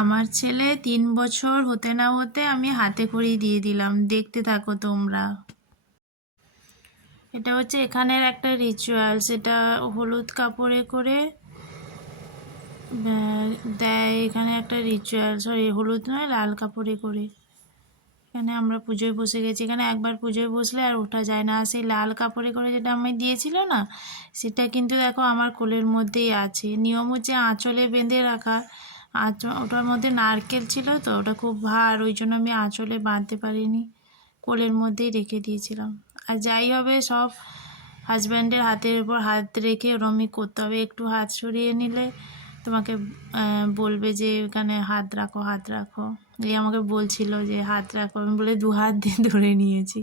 আমার ছেলে 3 বছর হতে না হতে আমি হাতে খড়ি দিয়ে দিলাম, দেখতে থাকো তোমরা। এটা হচ্ছে এখানের একটা রিচুয়ালস, এটা হলুদ কাপড়ে করে দেয়, এখানে একটা রিচুয়াল, সরি হলুদ নয় লাল কাপড়ে করে। এখানে আমরা পুজোয় বসে গেছি, এখানে একবার পুজোয় বসলে আর ওঠা যায় না। সেই লাল কাপড়ে করে যেটা আমি দিয়েছিল না, সেটা কিন্তু দেখো আমার কোলের মধ্যেই আছে। নিয়ম হচ্ছে আঁচলে বেঁধে রাখা, ওটার মধ্যে নারকেল ছিল তো, ওটা খুব ভার, ওই জন্য আমি আঁচলে বাঁধতে পারিনি, কোলের মধ্যেই রেখে দিয়েছিলাম। আর যাই হবে সব হাজব্যান্ডের হাতের উপর হাত রেখে ওরমই করতে হবে। একটু হাত সরিয়ে নিলে তোমাকে বলবে যে এখানে হাত রাখো, হাত রাখো। এই আমাকে বলছিল যে হাত রাখো, আমি বলে 2 হাত দিয়ে ধরে নিয়েছি,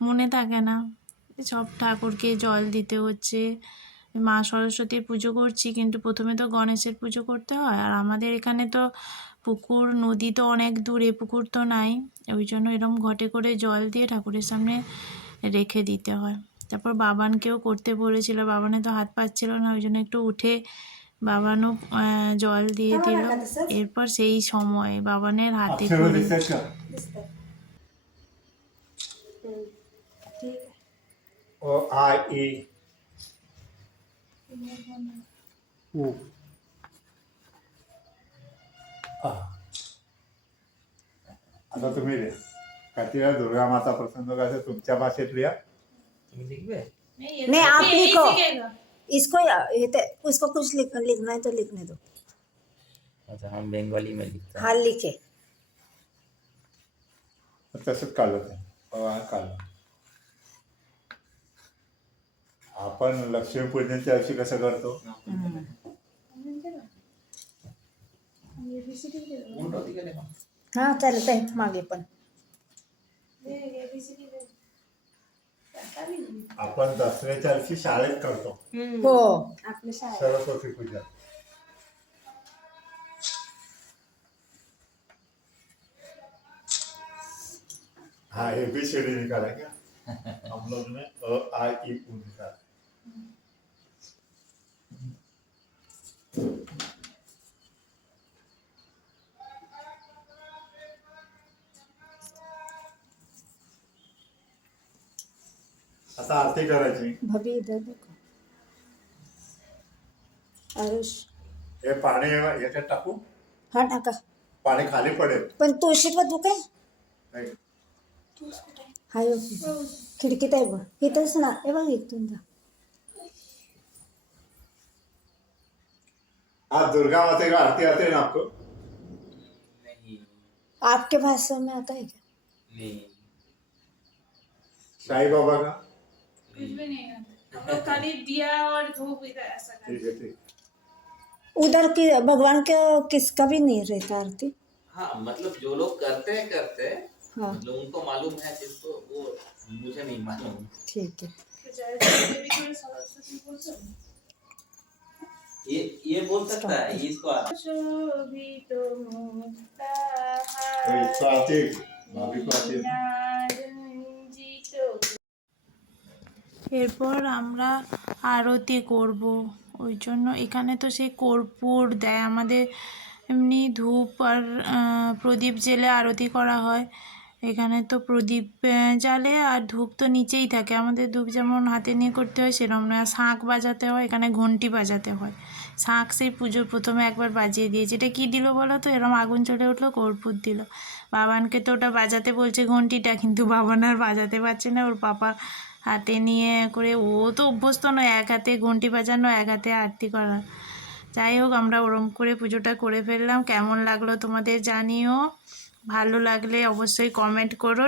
মনে থাকে না। সব ঠাকুরকে জল দিতে হচ্ছে। মা সরস্বতীর পুজো করছি, কিন্তু প্রথমে তো গণেশের পুজো করতে হয়। আর আমাদের এখানে তো পুকুর নদী তো অনেক দূরে, পুকুর তো নাই, ওই জন্য এরকম ঘটে করে জল দিয়ে ঠাকুরের সামনে রেখে দিতে হয়। তারপর বাবানকেও করতে বলেছিল, বাবানে তো হাত পাচ্ছিল না, ওই জন্য একটু উঠে বাবানও জল দিয়ে দিল। এরপর সেই সময় বাবানের হাতে করে ओ आई ई उ आता तुम्ही रे कातीला दुर्गा माता प्रसन्न गायचं तुमच्या भाषेत लिहा. तुम्ही लिखबे? नहीं आप लिखो इसको, उसको कुछ लिखना है तो लिखने दो। अच्छा हम बंगाली में लिखते हैं. हाँ लिखे। तसंच काढलं ते काढलं. आपण लक्ष्मीपूजनाच्या दिवशी कसं करतो, उलटो तिकडे का? हाँ चालत आहे मागे पण। आपण दसऱ्याच्या दिवशी शाळेत करतो हो सरस्वती पूजा. हाँ ABCD निकाला क्या हम लोग ने अ आ इ उ निकाला. आता आरती करायची. भाभी इधर देखो। आरुष हे पाणी याच्यात टाकू, हाँ टाका, पाणी खाली पडेल. पण तुळशीत वा तू काय नाही. हाय खिडकीत आहे बघ, इथंच ना, हे बघ इथून जा. आज दुर्गा माता का आरती आते हैं ना आपको? नहीं आपके भाषा में आता है क्या? नहीं साईं बाबा का कुछ भी नहीं आता, हम लोग खाली दिया और धूप इधर ऐसा करते हैं। ठीक है ठीक. उधर की भगवान के किसका भी नहीं रहता आरती। हाँ मतलब जो लोग करते हैं हाँ मतलब उनको मालूम है, जिसको वो मुझे नहीं मालूम. ठीक है। तो जय जय भी थोड़ा सरस्वती बोल सकते हैं। ये बोल सकता है, इसको आता है. शोभित मुक्ता तो इसको आती है, भाभी को आती है. রঞ্জিত। এরপর আমরা আরতি করব, ওই জন্য এখানে তো সেই কর্পূর দেয়, আমাদের এমনি ধূপ আর প্রদীপ জেলে আরতি করা হয়। এখানে তো প্রদীপ জ্বালে আর ধূপ তো নিচেই থাকে, আমাদের ধূপ যেমন হাতে নিয়ে করতে হয় সেরকম নয়। শাঁখ বাজাতে হয়, এখানে ঘন্টি বাজাতে হয়। শাঁখ সেই পুজোর প্রথমে একবার বাজিয়ে দিয়েছে। এটা কী দিল বলো তো, এরকম আগুন চলে উঠলো, কর্পূর দিল। বাবানকে তো ওটা বাজাতে বলছে ঘন্টিটা, কিন্তু বাবান আর বাজাতে পারছে না, ওর পাপা হাতে নিয়ে করে, ও তো অভ্যস্ত নয় এক হাতে ঘন্টি বাজানো, এক হাতে আরতি করা। যাই হোক আমরা ওরম করে পুজোটা করে ফেললাম। কেমন লাগলো তোমাদের জানিও, ভালো লাগলে অবশ্যই কমেন্ট করো।